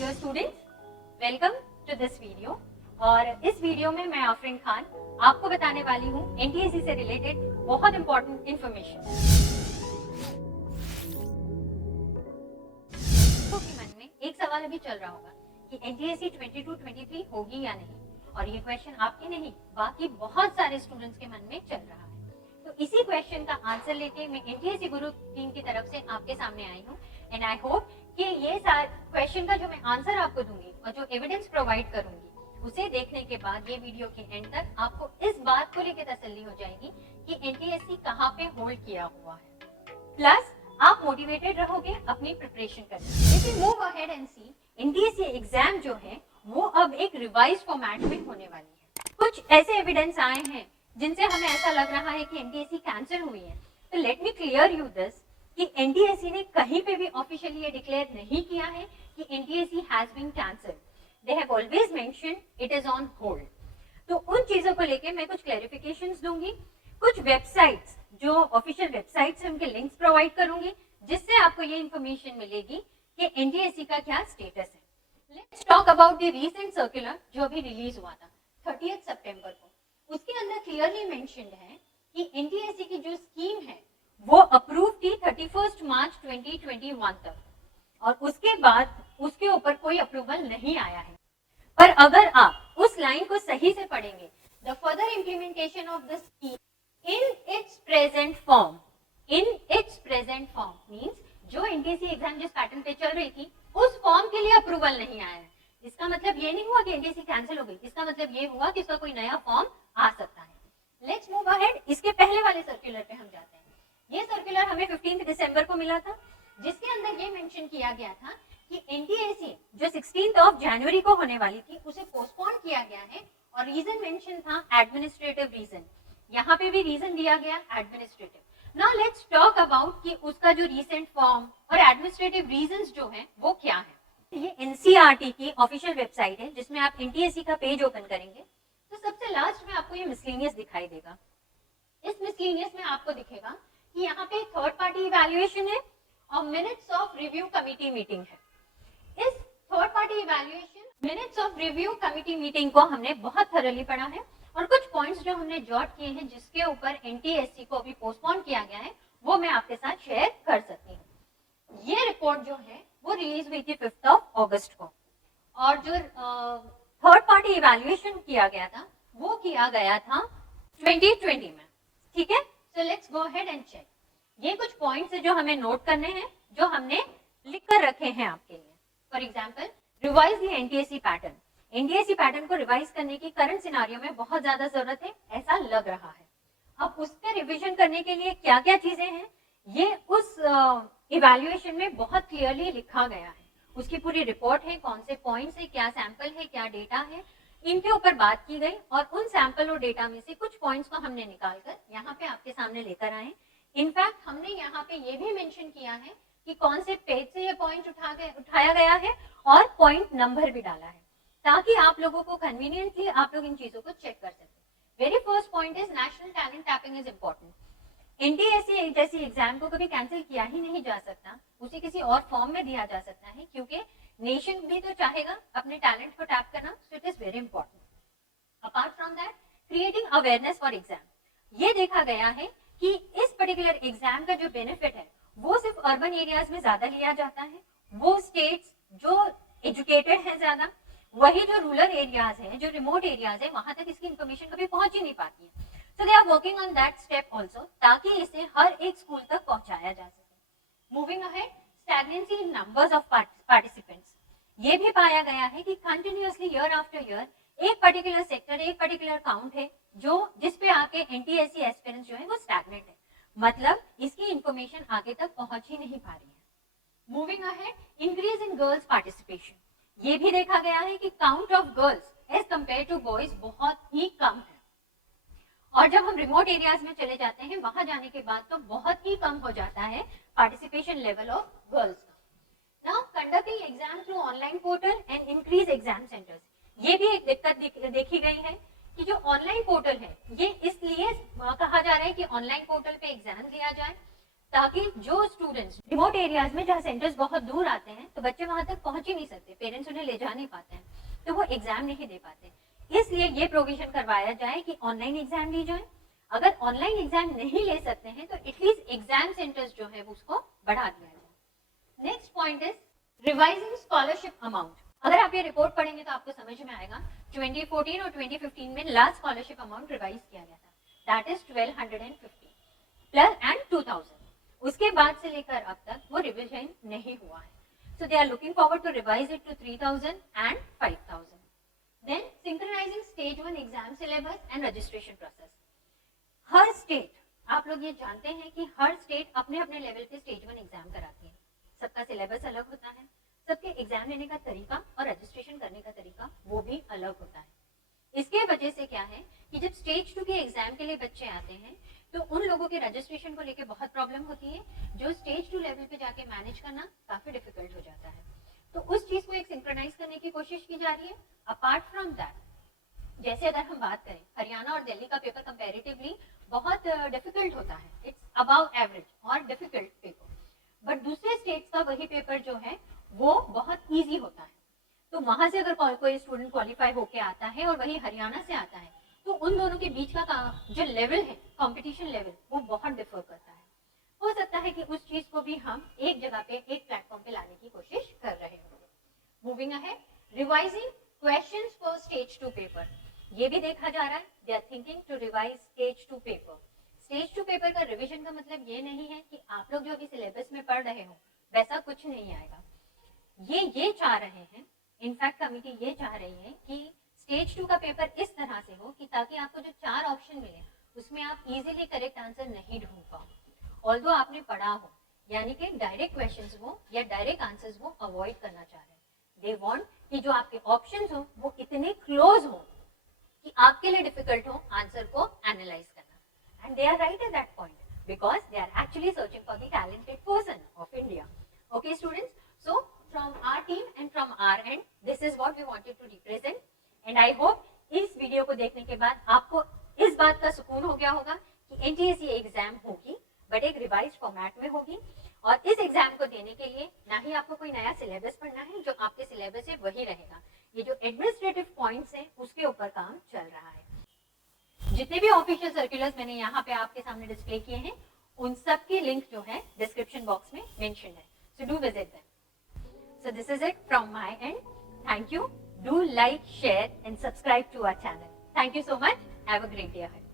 Dear students, welcome to this video. और इस video में मैं आफरीन खान आपको बताने वाली हूँ एनटीएससी से रिलेटेड बहुत इंपॉर्टेंट इंफॉर्मेशन। आपके मन में एक सवाल अभी चल रहा होगा कि एनटीएससी 22-23 होगी या नहीं, और ये क्वेश्चन आपके नहीं बाकी बहुत सारे स्टूडेंट्स के मन में चल रहा है। तो इसी क्वेश्चन का आंसर लेके मैं एनटीएससी गुरु टीम की तरफ से आपके सामने आई हूँ एंड आई होप कि ये क्वेश्चन का जो मैं आंसर आपको दूंगी और जो एविडेंस प्रोवाइड करूंगी उसे देखने के बाद ये वीडियो के एंड तक आपको इस बात को लेकर तसल्ली हो जाएगी कि एनटीएससी कहाँ पे होल्ड किया हुआ है, प्लस आप मोटिवेटेड रहोगे अपनी प्रिपरेशन करने। लेकिन move ahead and see, NTSC exam जो है वो अब एक रिवाइज फॉर्मेट में होने वाली है। कुछ ऐसे एविडेंस आए हैं जिनसे हमें ऐसा लग रहा है कि एनटीएससी कैंसिल हुई है। तो let me clear you this कि एनटीएससी ने कहीं पे भी ऑफिशियली ये डिक्लेयर नहीं किया है कि NTSC has been cancelled. They have always mentioned it is on hold. तो उन चीजों को लेके मैं कुछ क्लैरिफिकेशंस दूंगी, कुछ वेबसाइट्स जो ऑफिशियल वेबसाइट्स हैं उनके लिंक्स प्रोवाइड करूंगी जिससे आपको ये इंफॉर्मेशन मिलेगी कि एनटीएससी का क्या स्टेटस है। Let's talk about the recent circular जो अभी रिलीज हुआ था 30 सितंबर को। उसके अंदर क्लियरली मेंशन्ड है कि एनटीएससी की जो स्कीम है वो अप्रूव थी 31 मार्च 2021 तक, और उसके बाद उसके ऊपर कोई अप्रूवल नहीं आया है। पर अगर आप उस लाइन को सही से पढ़ेंगे, the further implementation of the scheme in its present form, in its present form means जो एनटीएससी एग्जाम जिस पैटर्न पे चल रही थी उस फॉर्म के लिए अप्रूवल नहीं आया है। इसका मतलब ये नहीं हुआ कि एनटीएससी कैंसिल हो गई, इसका मतलब ये हुआ कि इसका कोई नया फॉर्म आ सकता है। Let's move ahead. इसके पहले वाले सर्कुलर पे हम जाते हैं। ये सर्कुलर हमें 15 दिसंबर को मिला था जिसके अंदर ये मेंशन किया गया था कि एनटीएससी जो 16 जनवरी को होने वाली थी उसे पोस्टपोन किया गया है, और रीजन मेंशन था एडमिनिस्ट्रेटिव रीजन। यहाँ पे भी रीजन दिया गया administrative. Now let's talk about कि उसका जो रीसेंट फॉर्म और एडमिनिस्ट्रेटिव रीजंस जो है वो क्या है। ये एनसीईआरटी की ऑफिशियल वेबसाइट है जिसमें आप एनटीएससी का पेज ओपन करेंगे तो सबसे लास्ट में आपको ये मिसलेनियस दिखाई देगा। इस मिसलेनियस में आपको दिखेगा कि यहाँ पे थर्ड पार्टी इवैल्यूएशन है और minutes of review committee meeting है। इस third party evaluation minutes of review committee meeting को हमने बहुत थरली पढ़ा है, और कुछ पॉइंट्स जो हमने जॉट किए हैं जिसके ऊपर एनटीएससी को अभी पोस्टपोन किया गया है वो मैं आपके साथ शेयर कर सकती हूँ। ये रिपोर्ट जो है वो रिलीज हुई थी 5 अगस्त को, और जो थर्ड पार्टी इवैल्यूएशन किया गया था वो किया गया था 2020 में। ठीक है, so let's go ahead and check. ये कुछ पॉइंट्स है जो हमें नोट करने हैं, जो हमने लिख कर रखे हैं आपके लिए। For example, revise the NTSC pattern. NTSC pattern को रिवाइज करने की करंट सिनेरियो में बहुत ज्यादा जरूरत है, ऐसा लग रहा है। अब उसके रिवीजन करने के लिए क्या क्या चीजें हैं ये उस इवैल्यूएशन में बहुत क्लियरली लिखा गया है। उसकी पूरी रिपोर्ट है, कौन से पॉइंट्स है, क्या सैंपल है, क्या डेटा है, इनके ऊपर बात की गई, और उन सैंपल और डेटा में से कुछ पॉइंट्स को हमने निकालकर यहाँ पे आपके सामने लेकर आए। इनफैक्ट हमने यहाँ पे ये भी मेंशन किया है कि कौन से पेज से ये पॉइंट उठाया गया है और पॉइंट नंबर भी डाला है, ताकि आप लोगों को कन्वीनियंटली आप लोग इन चीजों को चेक कर सकें। Very first point is national talent tapping is important. NTSC जैसी एग्जाम को कभी कैंसिल किया ही नहीं जा सकता, उसे किसी और फॉर्म में दिया जा सकता है, क्योंकि नेशन भी तो चाहेगा अपने टैलेंट को टैप करना, so it is very important. Apart from that, creating awareness for exam. ये देखा गया है कि इस पर्टिकुलर एग्जाम का जो बेनिफिट है वो सिर्फ अर्बन एरियाज में ज्यादा लिया जाता है। वो स्टेट्स जो एजुकेटेड है ज्यादा, वही जो रूरल एरियाज है, जो रिमोट एरियाज है, वहां तक इसकी इंफॉर्मेशन कभी पहुंच ही नहीं पाती है। So they are working on that step also, ताकि इसे हर एक स्कूल तक पहुंचाया जा सके। Moving ahead, stagnancy in numbers of participants. ये भी पाया गया है कि कंटिन्यूअसली ईयर आफ्टर ईयर एक पर्टिकुलर सेक्टर, एक पर्टिकुलर काउंट है जो जिस पे आके एनटीएससी एस्पिरेंट्स जो है वो स्टैग्नेंट है, मतलब इसकी इंफॉर्मेशन आगे तक पहुंच ही नहीं पा रही है। Moving ahead, increase in girls participation. ये भी देखा गया है कि count of girls as compare to boys बहुत ही कम है, और जब हम रिमोट एरियाज में चले जाते हैं वहां जाने के बाद तो बहुत ही कम हो जाता है पार्टिसिपेशन लेवल ऑफ गर्ल्स का। Now conducting exam through online portal and increase exam centres. ये भी एक दिक्कत देखी गई है कि जो ऑनलाइन पोर्टल है ये इसलिए कहा जा रहा है कि ऑनलाइन पोर्टल पे एग्जाम दिया जाए, ताकि जो स्टूडेंट्स रिमोट एरियाज में जहाँ सेंटर्स बहुत दूर आते हैं तो बच्चे वहां तक पहुंच ही नहीं सकते, पेरेंट्स उन्हें ले जा नहीं पाते हैं, तो वो एग्जाम नहीं दे पाते। इसलिए ये प्रोविजन करवाया जाए कि ऑनलाइन एग्जाम ली जाए। अगर ऑनलाइन एग्जाम नहीं ले सकते हैं तो एटलीस्ट एग्जाम सेंटर्स जो है उसको बढ़ा दिया जाए। Next point is revising scholarship amount. अगर आप ये रिपोर्ट पढ़ेंगे तो आपको समझ में आएगा 2014 और 2015 में लास्ट स्कॉलरशिप अमाउंट रिवाइज किया गया था, दैट इज 1250 प्लस एंड 2000। उसके बाद से लेकर अब तक वो रिविजन नहीं हुआ है, so they are looking forward to revise it to 3000 and 5000। Then synchronising stage 1 exam syllabus and registration process. हर स्टेट, आप लोग ये जानते हैं कि हर स्टेट अपने अपने लेवल पे स्टेज 1 एग्जाम कराती है, सबका सिलेबस अलग होता है, सबके एग्जाम लेने का तरीका और रजिस्ट्रेशन करने का तरीका वो भी अलग होता है। इसके वजह से क्या है कि जब स्टेज 2 के एग्जाम के लिए बच्चे आते हैं तो उन लोगों के रजिस्ट्रेशन को लेकर बहुत प्रॉब्लम होती है, जो स्टेज 2 लेवल पे जाके मैनेज करना काफी डिफिकल्ट हो जाता है। तो उस चीज को एक सिंक्रोनाइज करने की कोशिश की जा रही है। अपार्ट फ्रॉम दैट, जैसे अगर हम बात करें हरियाणा और दिल्ली का पेपर कंपैरेटिवली बहुत डिफिकल्ट होता है, इट्स अबव एवरेज और डिफिकल्ट पेपर, बट दूसरे स्टेट्स का वही पेपर जो है वो बहुत इजी होता है। तो वहां से अगर कोई स्टूडेंट क्वालिफाई होके आता है और वही हरियाणा से आता है तो उन दोनों के बीच का जो लेवल है, कंपटीशन लेवल, वो बहुत डिफर करता है। हो सकता है कि उस चीज को भी हम एक जगह पे, एक प्लेटफॉर्म पे लाने की कोशिश कर रहे होंगे। Moving ahead, revising questions for stage 2 paper. ये भी देखा जा रहा है, they are thinking to revise stage 2 paper. Stage 2 paper का रिवीजन का मतलब ये नहीं है कि आप लोग जो अभी सिलेबस में पढ़ रहे हो वैसा कुछ नहीं आएगा। ये चाह रहे हैं, इनफैक्ट कमिटी ये चाह रही है कि स्टेज 2 का पेपर इस तरह से हो कि ताकि आपको जो 4 ऑप्शन मिले उसमें आप इजीली करेक्ट आंसर नहीं ढूंढ पाओ, ऑल्दो आपने पढ़ा हो, यानी कि डायरेक्ट क्वेश्चंस हो या डायरेक्ट आंसर्स वो अवॉइड करना चाह रहे हैं। दे वांट कि जो आपके ऑप्शंस हो वो इतने क्लोज हो कि आपके लिए डिफिकल्ट हो आंसर को एनालाइज करना, and they are right at that point because they are actually searching for the talented person of India. Okay students, so from our team and from our end, this is what we wanted to represent, and I hope इस video को देखने के बाद आपको इस बात का सुकून हो गया होगा कि एनटीएसी एग्जाम होगी बट एक रिवाइज फॉर्मेट में होगी, और इस एग्जाम को देने के लिए ना ही आपको कोई नया सिलेबस पढ़ना है, जो आपके सिलेबस है वही रहेगा। ये जो एडमिनिस्ट्रेटिव पॉइंट्स हैं उसके ऊपर काम चल रहा है। जितने भी ऑफिशियल सर्कुलर्स मैंने यहाँ पे आपके सामने डिस्प्ले किए हैं उन सब के लिंक जो है डिस्क्रिप्शन बॉक्स में मेंशन है, so do visit them. So this is it from my end. Thank you. Do like, share and subscribe to our channel. Thank you so much. Have a great day ahead.